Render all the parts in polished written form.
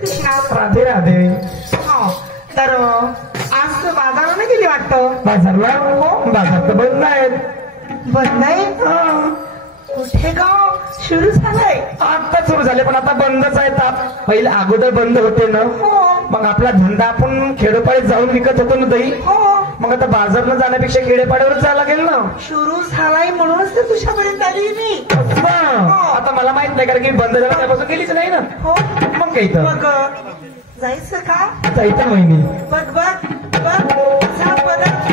कृष्णा राधे राधे. हो तर आज तू बाजाराला गेली वाटतं. बाजारला हो बाजार तर बंद आहेत. बंद आहे. कुठे गाव सुरू झालंय. आता सुरू झाले पण आता बंदच आहेत. पहिले अगोदर बंद होते ना. मग आपला धंदा आपण खेडोपाडीत जाऊन विकत होतो ना दही. मग आता बाजारला जाण्यापेक्षा खेडेपाड्यावर जायला लागेल ना. सुरू झालाय म्हणूनच तर तुझ्यापर्यंत आली मी. आता मला माहित नाही कारण की बंद झाला त्यापासून गेलीच नाही ना. हो मग काही तर मग जायचं का. जायचं महिनी. बघ बघ बघ जा परत.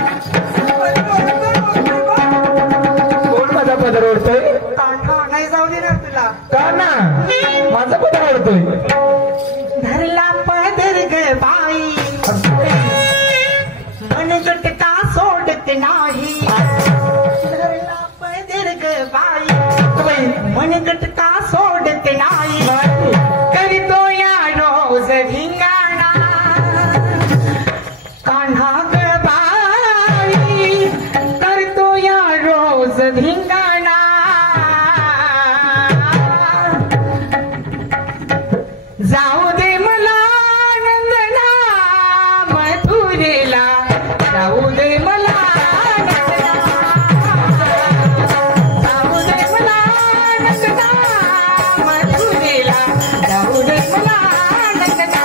कोण माझा पदर ओढतोय. कांठा नाही जाऊ देणार तुला. का ना माझा पदर ओढतोय. धरला पदर ग बाई मनगट का सोडत नाही. धरला पदर ग बाई मनगट का सोडत नाही. करीतो या रोज धिंगाणा कान्हा ग बाई करतो या रोज धिंगाणा. जाऊ दे मला नंदना मथुरेला. जाऊ दे मला नंदना. जाऊ दे मला नंदना मथुरेला. जाऊ दे मला नंदना.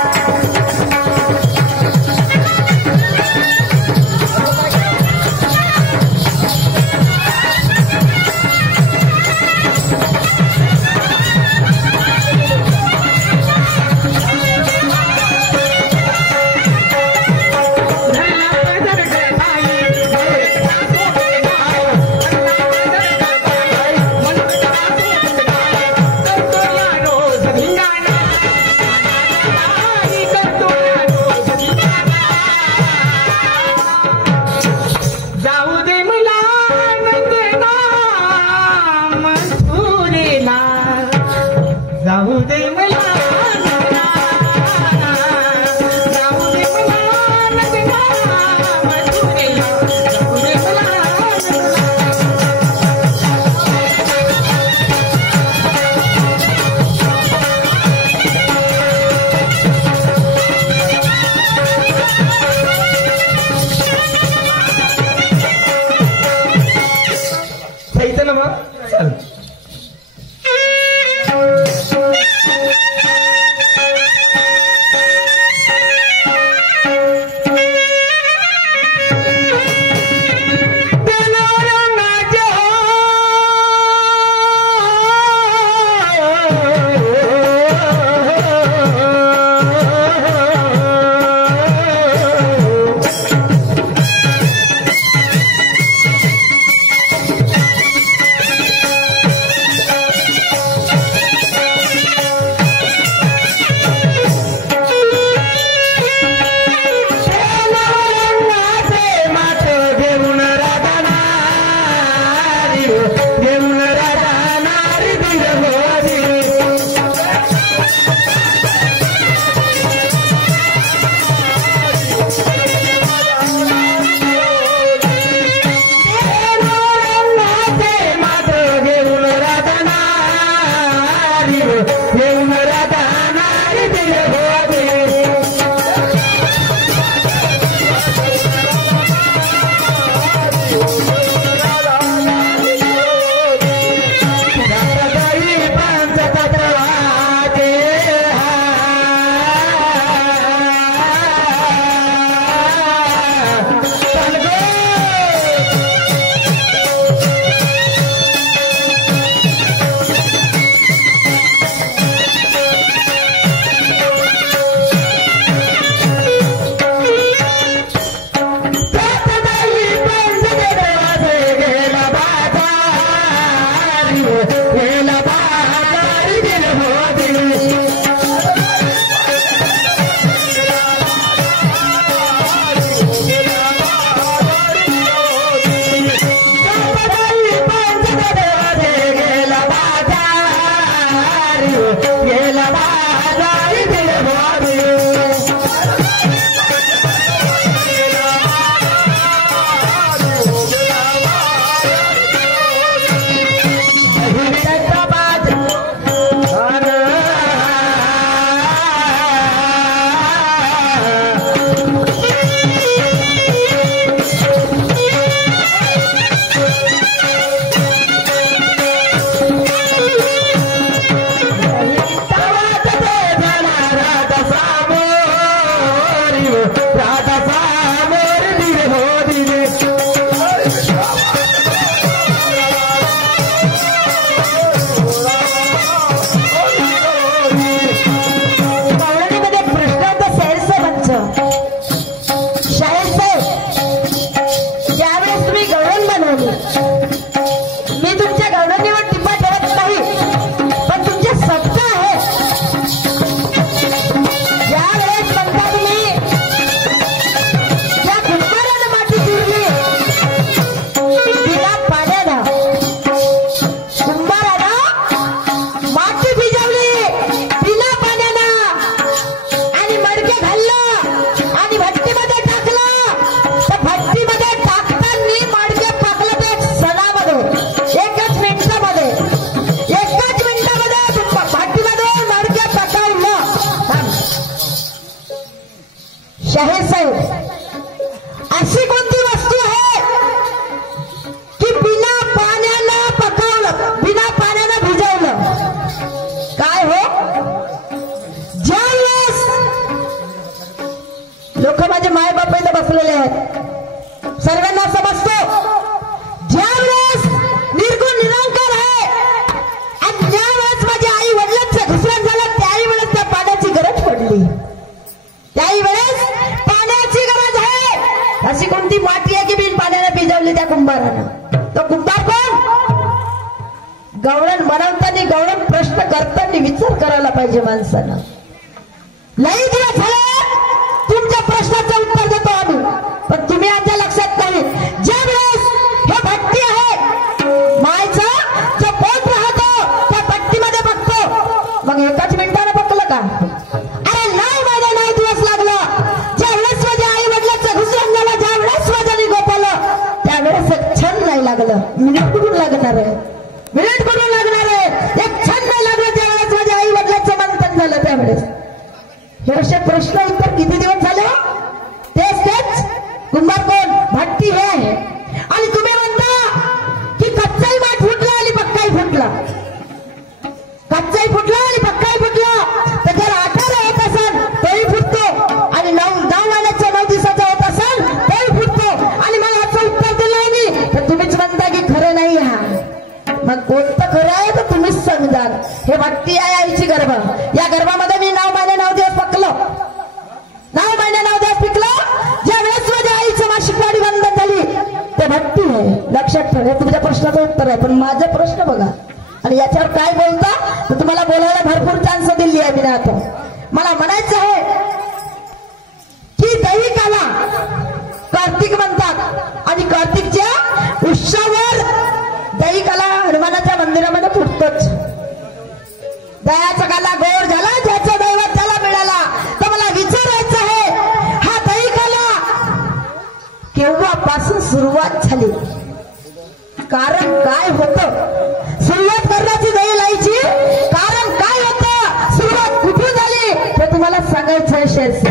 बसलेले आहेत. सर्वांना समजतो ज्यावेळेस निर्गुण निरंकार आहे आणि ज्यावेळेस माझ्या आई वडिलांचं घुसरण झालं त्याही वेळेस त्या पाण्याची गरज पडली. त्याही वेळेस पाण्याची गरज आहे. अशी कोणती माती आहे की बिन पाण्याने भिजवली त्या कुंभारानं? तो कुंभार कोण? गवळण बनवताना गवळण प्रश्न करताना विचार करायला पाहिजे माणसानं. लई दिवस झाले तुमच्या प्रश्नाचं उत्तर देतो आम्ही, पण तुम्ही आमच्या लक्षात नाही. ज्या वेळेस हे भट्टी आहे मायचा जो पोट राहतो त्या भट्टीमध्ये बघतो, मग एकाच मिनिटानं बघलं का? अरे नाही, माझ्या 9 दिवस लागलं. ज्या वेळेस माझ्या आई वडिलांचं घुसरण झालं, ज्या वेळेस माझ्या निघत आलं त्यावेळेस एक छंद नाही लागलं. मिनिट कुठून लागणार आहे? मिनिट कुठून लागणार आहे? एक छंद नाही लागलं त्यावेळेस माझ्या आई वडिलांचं मंथन झालं त्यावेळेस. हे असे प्रश्न उत्तर किती दिवस झाले? तेच कुंभार कोण? भट्टी हे आहे. आणि तुम्ही म्हणता की कच्चाही माठ फुटला आणि पक्काही फुटला. कच्चाही फुटला आणि पक्काही फुटला. तर जर 18 होत असेल तोही फुटतो आणि 9 महिन्याचा 9 दिवसाचा होत असेल तोही फुटतो. आणि मग याचं उत्तर दिलं नाही तर तुम्हीच म्हणता की खरं नाही. हा मग कोणतं खरं आहे तर तुम्हीच समजाल. हे भट्टी आहे आईची गर्भ. या गर्भामध्ये मी 9 महिने 9 दिवस पकलो. 9 महिने 9 दिवस पिकलो. ज्या वेळेस माझ्या आईचं मासिक वाढी बंद झाली ते भट्टी आहे. लक्षात ठेवा. हे तुमच्या प्रश्नाचं उत्तर आहे. पण माझा प्रश्न बघा आणि याच्यावर काय बोलता तर तुम्हाला बोलायला भरपूर चान्स दिली आहे मी. आता मला म्हणायचं आहे की दैविकाला कार्तिक म्हणतात आणि कार्तिकच्या उत्सवावर दैविकाला हनुमानाच्या मंदिरामध्ये फुटतोच. दयाचा काला गोड झाला, ज्याचं दैवत त्याला मिळाला. तर मला विचारायचं आहे हा दैविकाला केव्हापासून सुरुवात झाली? कारण काय होतं? सुरुवात करण्याची दही लायची कारण काय होतं? सुरुवात कुठून झाली ते तुम्हाला सांगायचं आहे. शेष